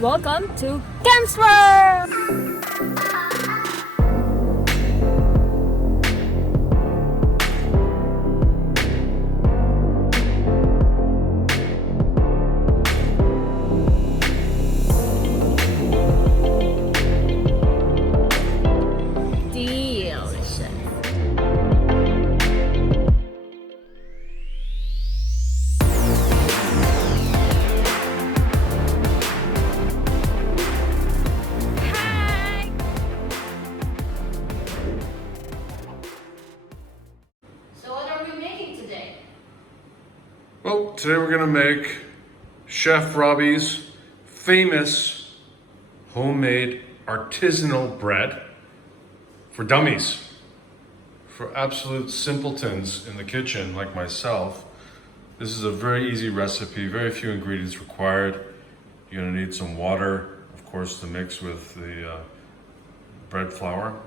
Welcome to Cam's World! Delicious. Hi! So what are we making today? Well, today we're gonna make Chef Robbie's famous homemade artisanal bread for dummies, for absolute simpletons in the kitchen like myself. This is a very easy recipe, very few ingredients required. You're gonna need some water, of course, to mix with the bread flour.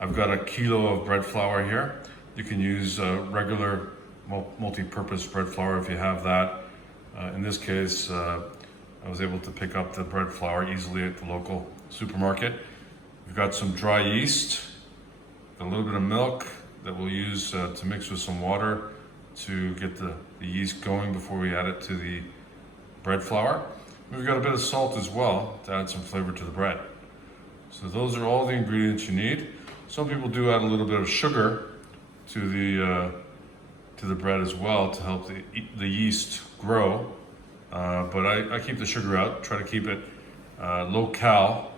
I've got a kilo of bread flour here. You can use regular multi-purpose bread flour if you have that. In this case, I was able to pick up the bread flour easily at the local supermarket. We've got some dry yeast, a little bit of milk that we'll use to mix with some water to get the yeast going before we add it to the bread flour. We've got a bit of salt as well to add some flavor to the bread. So those are all the ingredients you need. Some people do add a little bit of sugar to the bread as well to help the yeast grow. But I keep the sugar out, try to keep it low cal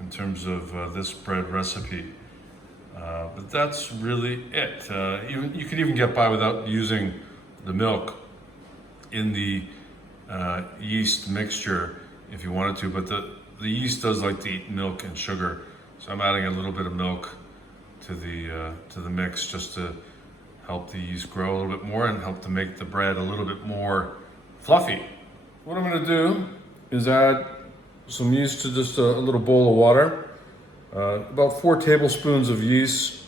in terms of this bread recipe. But that's really it. You could even get by without using the milk in the yeast mixture if you wanted to, but the yeast does like to eat milk and sugar. So I'm adding a little bit of milk to the mix just to help the yeast grow a little bit more and help to make the bread a little bit more fluffy. What I'm gonna do is add some yeast to just a little bowl of water. About 4 tablespoons of yeast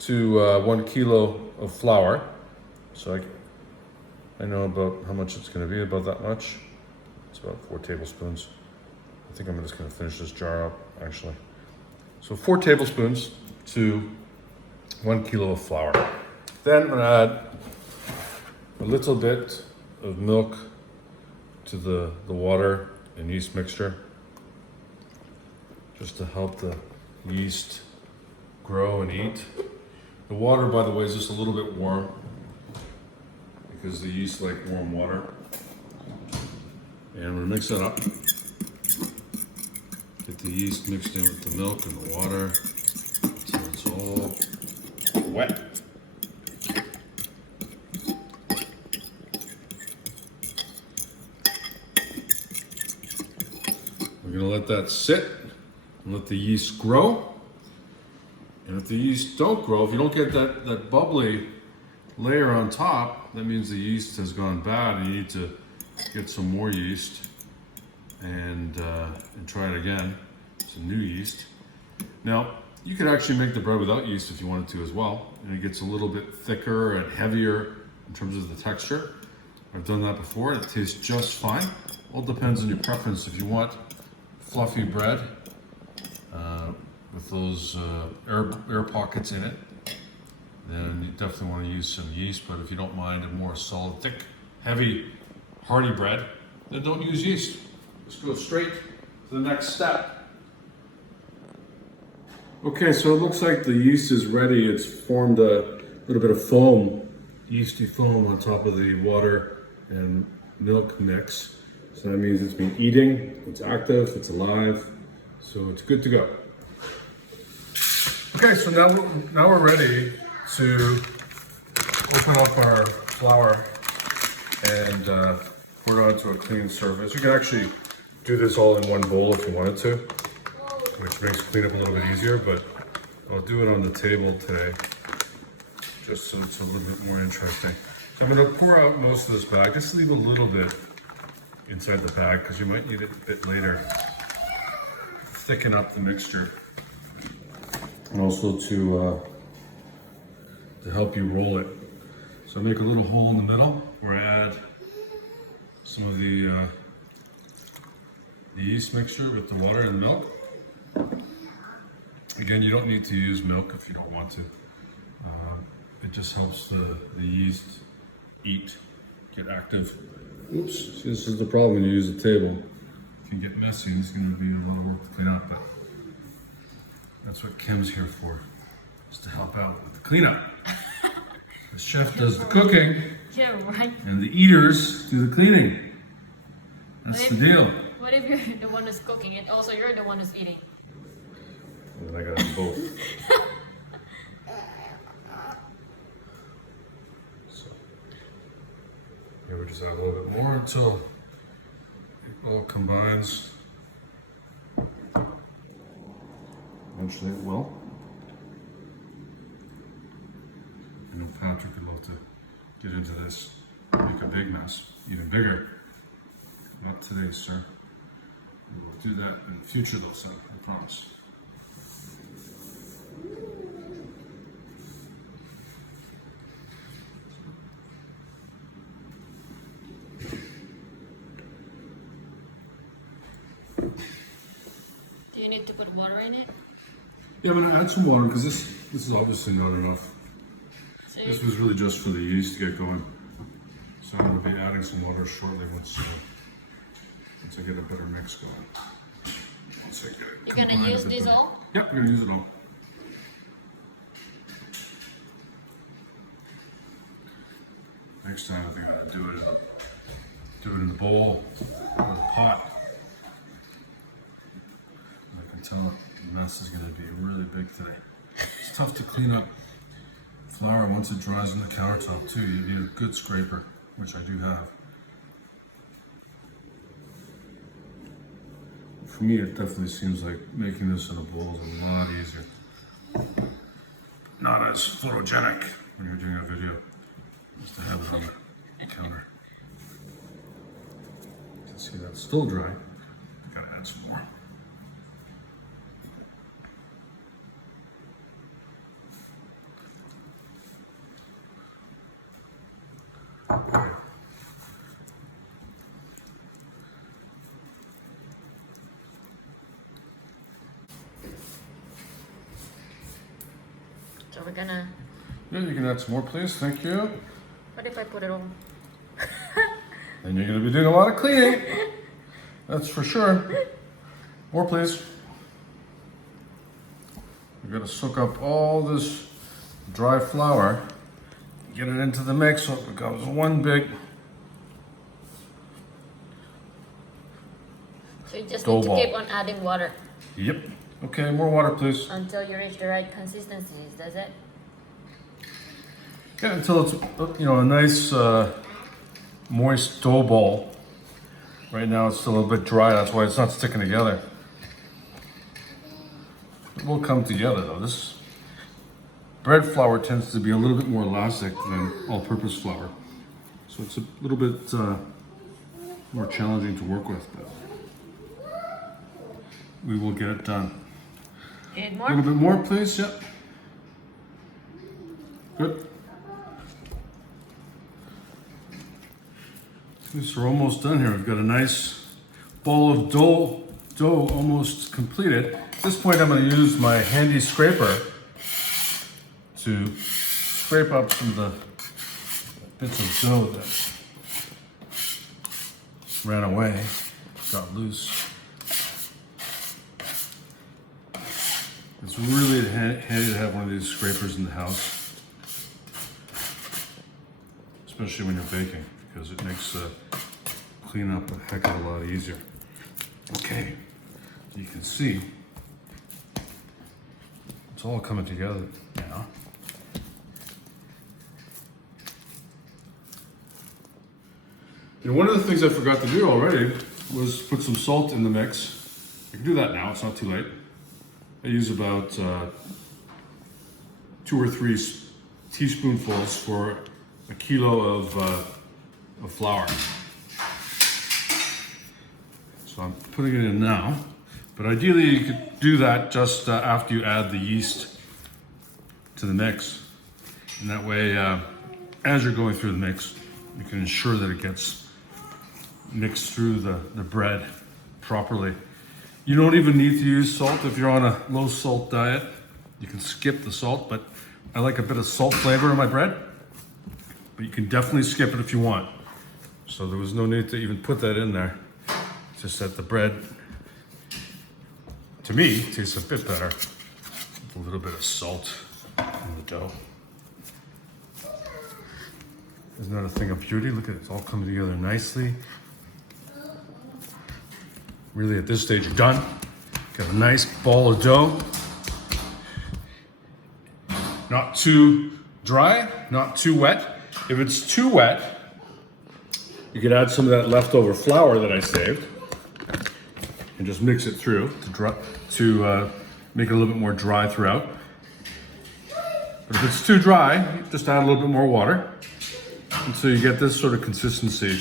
to 1 kilo of flour. So I know about how much it's gonna be, about that much. It's about 4 tablespoons. I think I'm just gonna finish this jar up, actually. So 4 tablespoons to 1 kilo of flour. Then I'm gonna add a little bit of milk to the water and yeast mixture, just to help the yeast grow and eat. The water, by the way, is just a little bit warm because the yeast like warm water. And I'm gonna mix that up. Get the yeast mixed in with the milk and the water so it's all wet. We're gonna let that sit and let the yeast grow. And if the yeast don't grow, if you don't get that bubbly layer on top, that means the yeast has gone bad and you need to get some more yeast and try it again. Some new yeast. Now, you could actually make the bread without yeast if you wanted to as well. And it gets a little bit thicker and heavier in terms of the texture. I've done that before and it tastes just fine. All depends on your preference. If you want fluffy bread with those air pockets in it, then you definitely want to use some yeast. But if you don't mind a more solid, thick, heavy, hearty bread, then don't use yeast. Let's go straight to the next step. Okay, so it looks like the yeast is ready. It's formed a little bit of foam, yeasty foam on top of the water and milk mix. So that means it's been eating, it's active, it's alive, so it's good to go. Okay, so now we're ready to open up our flour and pour it onto a clean surface. You can actually do this all in one bowl if you wanted to, which makes cleanup a little bit easier, but I'll do it on the table today, just so it's a little bit more interesting. So I'm gonna pour out most of this bag, just leave a little bit inside the bag because you might need it a bit later to thicken up the mixture. And also to help you roll it. So I make a little hole in the middle where I add some of the the yeast mixture with the water and the milk. Again, you don't need to use milk if you don't want to. It just helps the yeast eat, get active. Oops, this is the problem when you use a table. If you get messy, it's going to be a lot of work to clean up, but that's what Kim's here for, is to help out with the cleanup. The chef does the cooking, Yeah, right. and the eaters do the cleaning. That's the deal. What if you're the one who's cooking and also you're the one who's eating? And I gotta do both. So, here we just add a little bit more until it all combines. Eventually it will. I know Patrick would love to get into this, make a big mess, even bigger. Not today, sir. We will do that in the future though, son, I promise. Do you need to put water in it? Yeah, I'm gonna add some water because this is obviously not enough. So This was really just for the yeast to get going. So I'm gonna be adding some water shortly once I get a better mix going. Once I get it you're gonna combined a use bit this better. all? Yep, we're gonna use it all. Next time I think I'll do it in the bowl or the pot. I can tell the mess is gonna be really big today. It's tough to clean up flour once it dries on the countertop too. You need a good scraper, which I do have. For me, it definitely seems like making this in a bowl is a lot easier. Not as photogenic when you're doing a video, just to have it on the counter. You can see that's still dry. Gotta add some more. So we're gonna. Yeah, you can add some more, please. Thank you. What if I put it all? Then you're gonna be doing a lot of cleaning. That's for sure. More, please. You're gonna soak up all this dry flour, get it into the mix so it becomes one big So you just Dough need to ball. keep on adding water Yep. Okay, more water, please. until you reach the right consistency. Does it? Yeah, until it's a nice moist dough ball. Right now it's still a little bit dry, that's why it's not sticking together. It will come together though. This bread flour tends to be a little bit more elastic than all-purpose flour, so it's a little bit more challenging to work with, but we will get it done. You need A more? little bit more, please. Yep. Good. Okay, so we're almost done here. We've got a nice ball of dough almost completed. At this point, I'm going to use my handy scraper to scrape up some of the bits of dough that ran away, got loose. It's really handy to have one of these scrapers in the house, especially when you're baking, because it makes cleanup a heck of a lot easier. Okay, you can see it's all coming together now. And one of the things I forgot to do already was put some salt in the mix. I can do that now, it's not too late. I use about 2 or 3 teaspoonfuls for a kilo of flour. So I'm putting it in now, but ideally you could do that just after you add the yeast to the mix. And that way, as you're going through the mix, you can ensure that it gets mixed through the bread properly. You don't even need to use salt if you're on a low salt diet. You can skip the salt, but I like a bit of salt flavor in my bread. But you can definitely skip it if you want. So there was no need to even put that in there. It's just that the bread, to me, tastes a bit better with a little bit of salt in the dough. Isn't that a thing of beauty? Look at it, it's all coming together nicely. Really, at this stage, you're done. Got a nice ball of dough. Not too dry, not too wet. If it's too wet, you could add some of that leftover flour that I saved and just mix it through to make it a little bit more dry throughout. But if it's too dry, just add a little bit more water until you get this sort of consistency.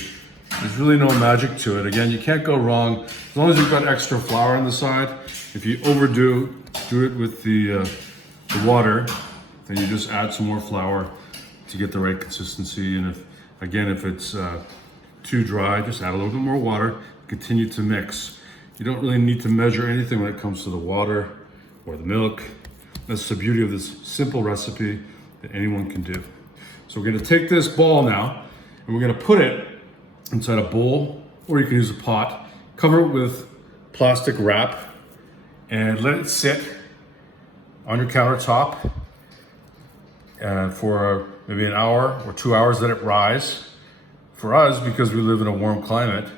There's really no magic to it. Again, you can't go wrong as long as you've got extra flour on the side. If you do it with the water, then you just add some more flour to get the right consistency. And if it's too dry, just add a little bit more water. Continue to mix. You don't really need to measure anything when it comes to the water or the milk. That's the beauty of this simple recipe that anyone can do. So we're gonna take this ball now and we're gonna put it inside a bowl, or you can use a pot. Cover it with plastic wrap and let it sit on your countertop for maybe an hour or 2 hours. Let it rise. For us, because we live in a warm climate,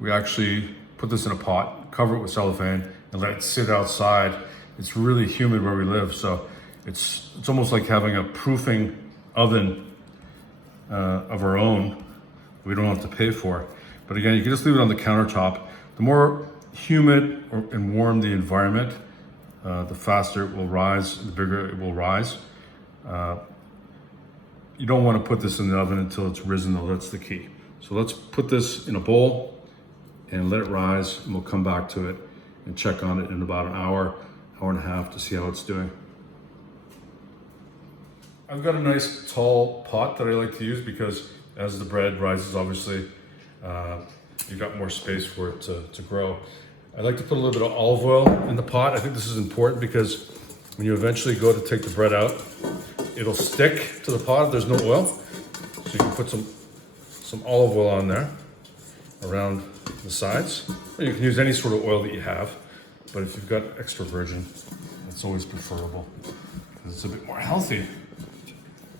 we actually put this in a pot, cover it with cellophane, and let it sit outside. It's really humid where we live, so it's almost like having a proofing oven of our own. We don't have to pay for. But again, you can just leave it on the countertop. The more humid and warm the environment, the faster it will rise, the bigger it will rise. You don't want to put this in the oven until it's risen though, that's the key. So let's put this in a bowl and let it rise, and we'll come back to it and check on it in about an hour, hour and a half to see how it's doing. I've got a nice tall pot that I like to use because as the bread rises, obviously, you've got more space for it to grow. I like to put a little bit of olive oil in the pot. I think this is important because when you eventually go to take the bread out, it'll stick to the pot if there's no oil. So you can put some olive oil on there around the sides. Or you can use any sort of oil that you have. But if you've got extra virgin, it's always preferable because it's a bit more healthy.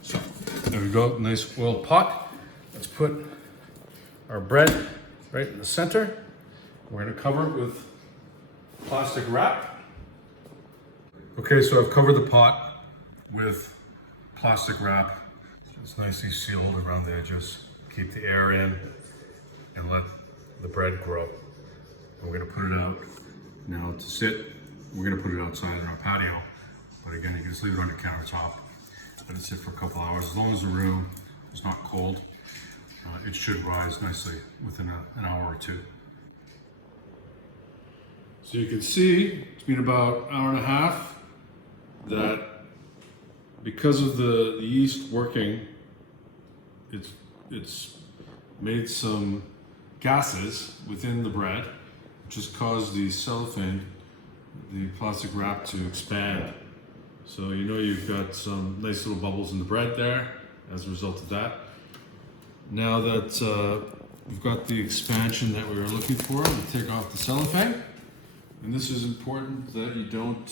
So there we go, nice oiled pot. Let's put our bread right in the center. We're gonna cover it with plastic wrap. Okay, so I've covered the pot with plastic wrap. It's nicely sealed around the edges. Keep the air in and let the bread grow. We're gonna put it out now to sit. We're gonna put it outside in our patio. But again, you can just leave it on your countertop. Let it sit for a couple hours. As long as the room is not cold, it should rise nicely within an hour or two. So you can see it's been about an hour and a half that because of the yeast working, it's made some gases within the bread, which has caused the cellophane, the plastic wrap, to expand. So you know you've got some nice little bubbles in the bread there as a result of that. Now that we've got the expansion that we were looking for, we'll take off the cellophane. And this is important that you don't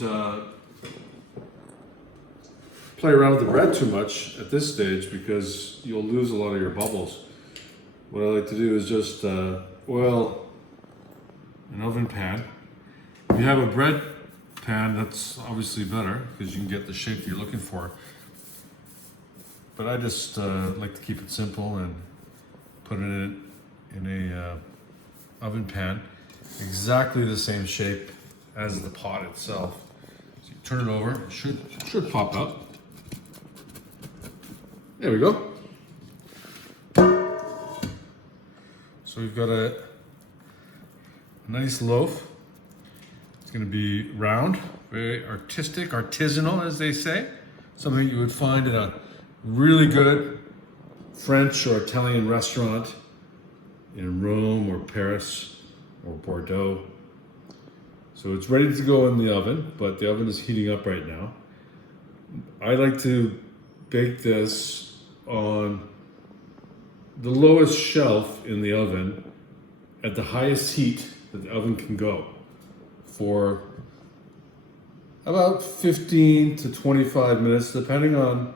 play around with the bread too much at this stage because you'll lose a lot of your bubbles. What I like to do is just oil an oven pan. If you have a bread pan, that's obviously better because you can get the shape that you're looking for. But I just like to keep it simple and put it in a oven pan, exactly the same shape as the pot itself. So you turn it over, it should pop up. There we go. So we've got a nice loaf. It's going to be round, very artistic, artisanal, as they say. Something you would find in a really good French or Italian restaurant in Rome or Paris or Bordeaux So it's ready to go in the oven, but the oven is heating up right now. I like to bake this on the lowest shelf in the oven at the highest heat that the oven can go for about 15 to 25 minutes, depending on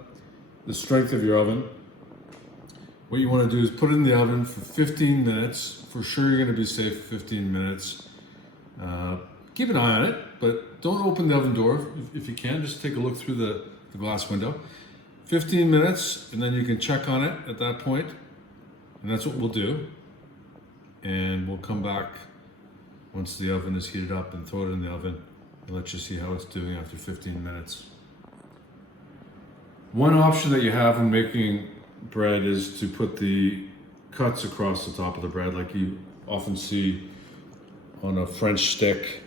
the strength of your oven. What you want to do is put it in the oven for 15 minutes. For sure you're going to be safe for 15 minutes. Keep an eye on it, but don't open the oven door. If you can, just take a look through the glass window. 15 minutes, and then you can check on it at that point. And that's what we'll do. And we'll come back once the oven is heated up and throw it in the oven and let you see how it's doing after 15 minutes. One option that you have when making bread is to put the cuts across the top of the bread like you often see on a French stick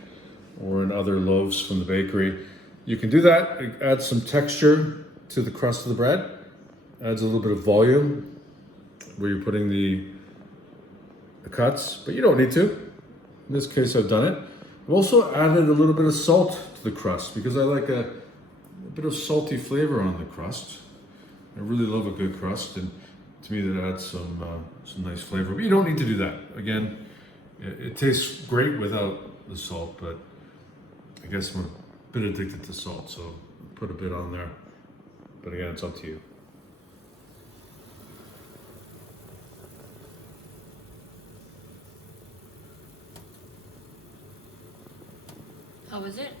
or in other loaves from the bakery. You can do that. It adds some texture to the crust of the bread, adds a little bit of volume where you're putting the cuts, but you don't need to. In this case, I've done it. I've also added a little bit of salt to the crust because I like a bit of salty flavor on the crust. I really love a good crust, and to me that adds some nice flavor. But you don't need to do that. Again, it tastes great without the salt, but I guess I'm a bit addicted to salt, so put a bit on there. But again, it's up to you. How is it?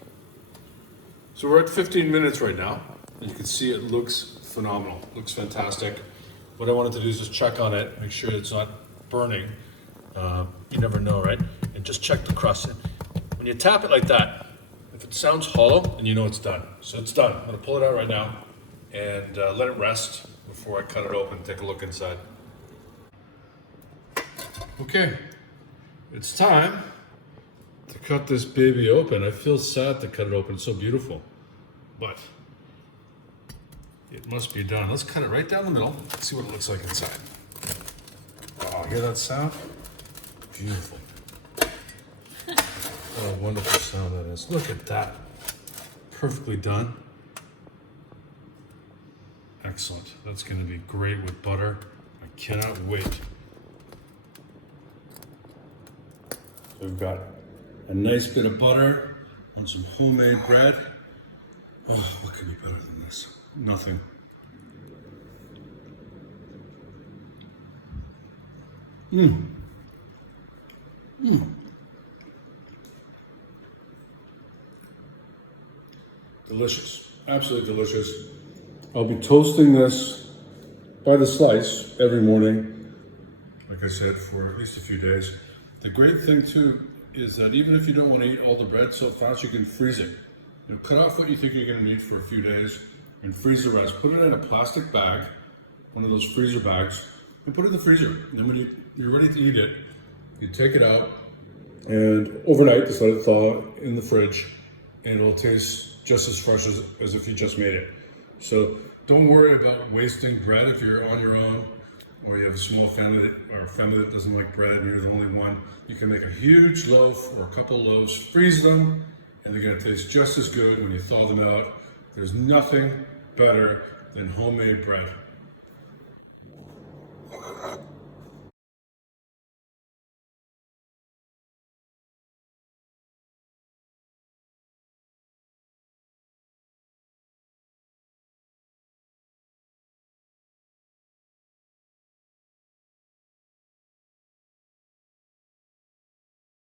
So we're at 15 minutes right now. And you can see it looks phenomenal. Looks fantastic. What I wanted to do is just check on it, make sure it's not burning. You never know, right? And just check the crust. And when you tap it like that, if it sounds hollow, then you know it's done. So it's done. I'm gonna pull it out right now and let it rest before I cut it open, take a look inside. Okay, it's time to cut this baby open. I feel sad to cut it open, it's so beautiful, but it must be done. Let's cut it right down the middle. Let's see what it looks like inside. Wow, hear that sound? Beautiful. What a wonderful sound that is. Look at that. Perfectly done. Excellent. That's gonna be great with butter. I cannot wait. So we've got a nice bit of butter on some homemade bread. Oh, what could be better than this? Nothing. Delicious, absolutely delicious. I'll be toasting this by the slice every morning, like I said, for at least a few days. The great thing too is that even if you don't want to eat all the bread so fast, you can freeze it. You know, cut off what you think you're going to need for a few days and freeze the rest. Put it in a plastic bag, one of those freezer bags, and put it in the freezer. And then when you're ready to eat it, you take it out and overnight just let it thaw in the fridge, and it'll taste just as fresh as if you just made it. So don't worry about wasting bread if you're on your own, or you have a small family or a family that doesn't like bread and you're the only one. You can make a huge loaf or a couple loaves, freeze them, and they're gonna taste just as good when you thaw them out. There's nothing better than homemade bread.